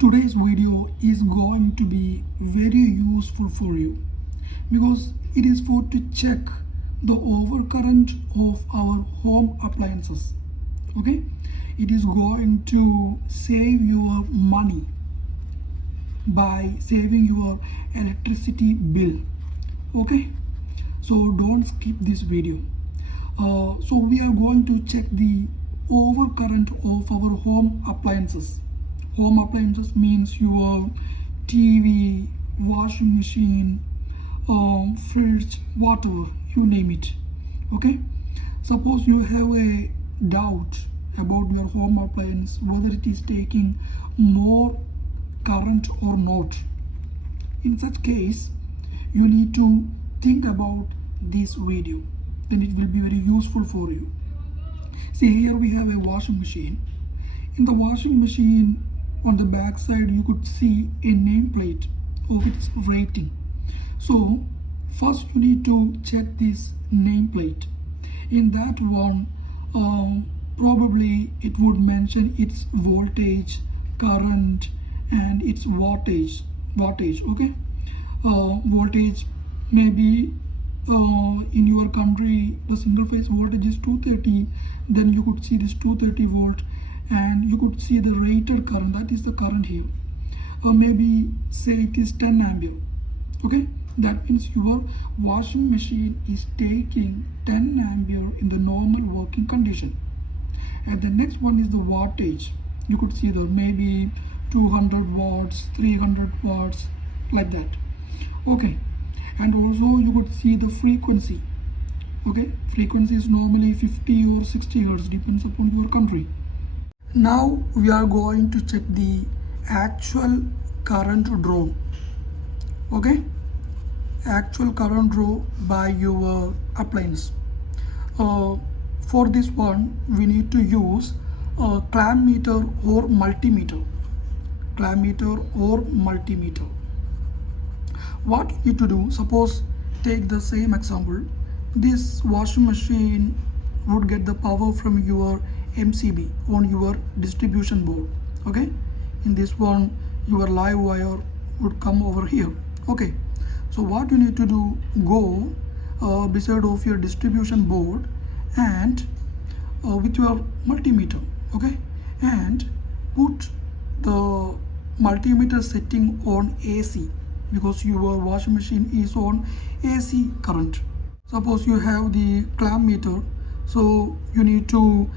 Today's video is going to be very useful for you because it is for to check the overcurrent of our home appliances. Okay, it is going to save your money by saving your electricity bill. Okay, so don't skip this video. So we are going to check the overcurrent of our home appliances. Home appliances means your TV, washing machine, fridge, whatever, you name it. Okay, suppose you have a doubt about your home appliance, whether it is taking more current or not. In such case, you need to think about this video, then it will be very useful for you. See, here we have a washing machine. In the washing machine, on the back side you could see a nameplate of its rating. So first you need to check this nameplate. In that one, probably it would mention its voltage, current, and its wattage. Okay, voltage maybe in your country the single phase voltage is 230, then you could see this 230 volt, and you could see the rated current, that is the current here, or maybe say it is 10 ampere. Okay, that means your washing machine is taking 10 ampere in the normal working condition. And the next one is the wattage. You could see there maybe 200 watts, 300 watts, like that. Okay, and also you could see the frequency. Okay, frequency is normally 50 or 60 hertz, depends upon your country. Now we are going to check the actual current draw. Okay, actual current draw by your appliance. For this one we need to use a clamp meter or multimeter. What you need to do, suppose take the same example, this washing machine would get the power from your MCB on your distribution board. Okay, in this one your live wire would come over here. Okay, so what you need to do, go beside of your distribution board and with your multimeter, okay, and put the multimeter setting on AC, because your washing machine is on AC current. Suppose you have the clamp meter, so you need to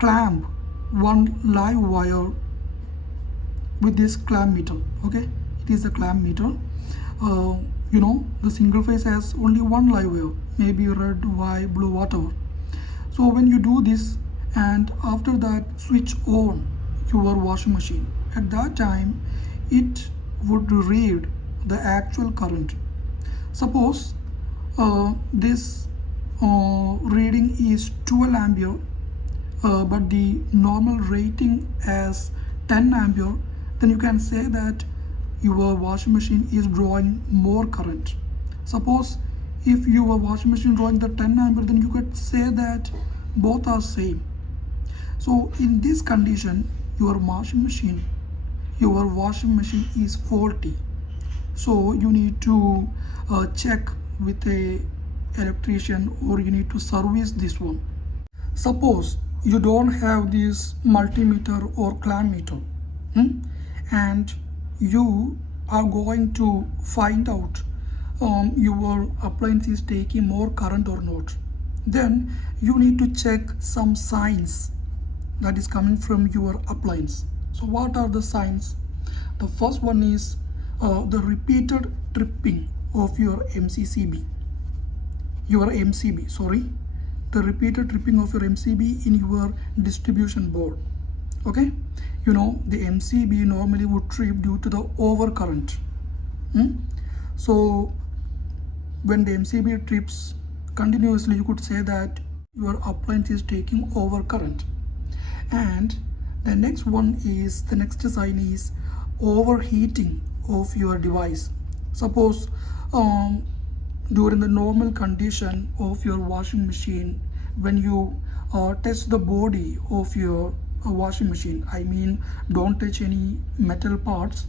clamp one live wire with this clamp meter. Okay, it is a clamp meter. You know, the single phase has only one live wire, maybe red, white, blue, whatever. So when you do this and after that switch on your washing machine, at that time it would read the actual current. Suppose this reading is 12 ampere, but the normal rating as 10 ampere, then you can say that your washing machine is drawing more current. Suppose if your washing machine drawing the 10 ampere, then you could say that both are same. So in this condition your washing machine is faulty. So you need to check with a electrician, or you need to service this one. Suppose you don't have this multimeter or clamp meter, and you are going to find out your appliance is taking more current or not, then you need to check some signs that is coming from your appliance. So what are the signs? The first one is the repeated tripping of your MCB, the repeated tripping of your MCB in your distribution board. Okay, you know the MCB normally would trip due to the overcurrent. So when the MCB trips continuously, you could say that your appliance is taking overcurrent. And the next sign is overheating of your device. Suppose during the normal condition of your washing machine, when you touch the body of your a washing machine. I mean, don't touch any metal parts.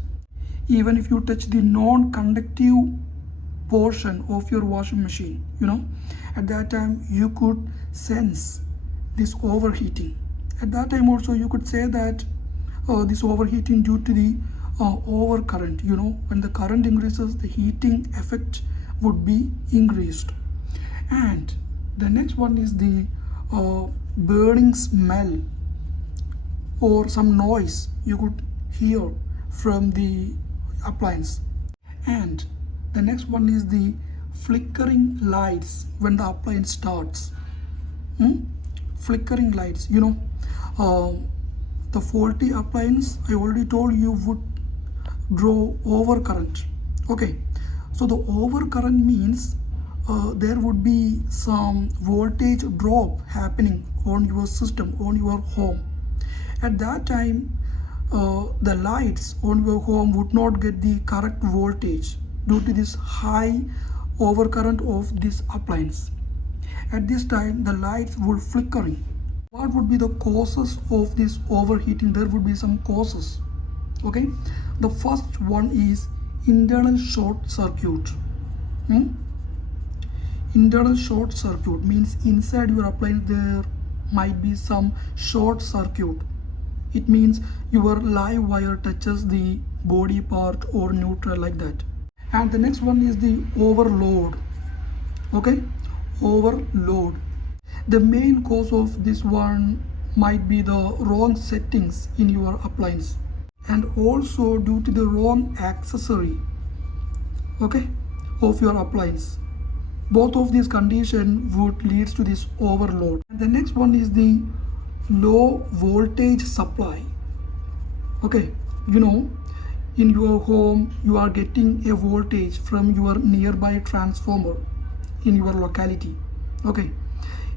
Even if you touch the non-conductive portion of your washing machine, at that time you could sense this overheating. At that time also you could say that this overheating due to the overcurrent. When the current increases, the heating effect would be increased. And the next one is the burning smell or some noise you could hear from the appliance. And the next one is the flickering lights when the appliance starts. Flickering lights, the faulty appliance, I already told you, would draw overcurrent. Okay, so the overcurrent means there would be some voltage drop happening on your system, on your home. At that time, the lights on your home would not get the correct voltage due to this high overcurrent of this appliance. At this time, the lights would flickering. What would be the causes of this overheating? There would be some causes. Okay, the first one is internal short circuit. Internal short circuit means inside your appliance there might be some short circuit. It means your live wire touches the body part or neutral, like that. And the next one is the overload. Okay, overload. The main cause of this one might be the wrong settings in your appliance, and also due to the wrong accessory, okay, of your appliance. Both of these conditions would lead to this overload. And the next one is the low voltage supply. Okay, in your home you are getting a voltage from your nearby transformer in your locality. Okay,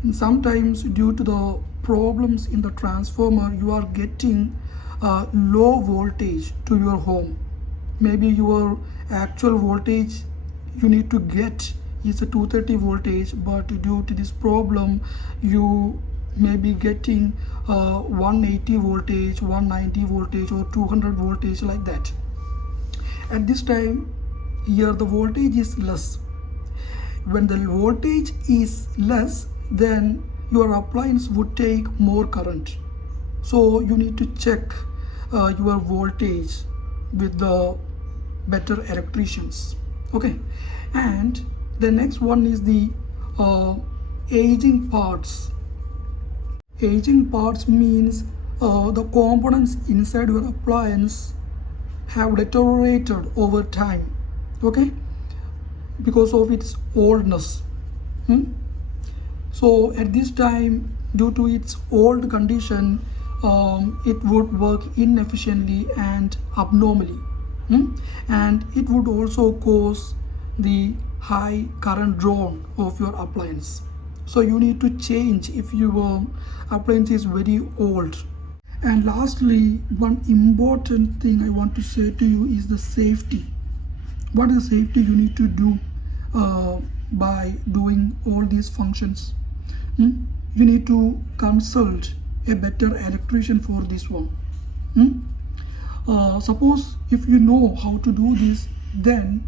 and sometimes due to the problems in the transformer you are getting low voltage to your home. Maybe your actual voltage you need to get is a 230 voltage, but due to this problem you may be getting 180 voltage, 190 voltage or 200 voltage, like that. At this time here the voltage is less. When the voltage is less, then your appliance would take more current. So you need to check your voltage with the better electricians. Okay, and the next one is the aging parts. Aging parts means the components inside your appliance have deteriorated over time. Okay, because of its oldness. So at this time, due to its old condition, it would work inefficiently and abnormally, and it would also cause the high current drawn of your appliance. So you need to change if your appliance is very old. And lastly, one important thing I want to say to you is the safety. What is the safety you need to do by doing all these functions? You need to consult a better electrician for this one. Suppose if you know how to do this, then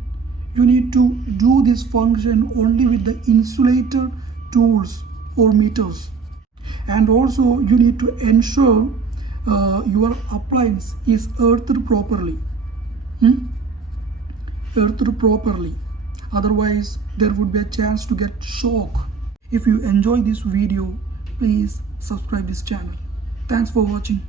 you need to do this function only with the insulator tools or meters. And also you need to ensure your appliance is earthed properly. Earthed properly. Otherwise there would be a chance to get shock. If you enjoy this video, please subscribe this channel. Thanks for watching.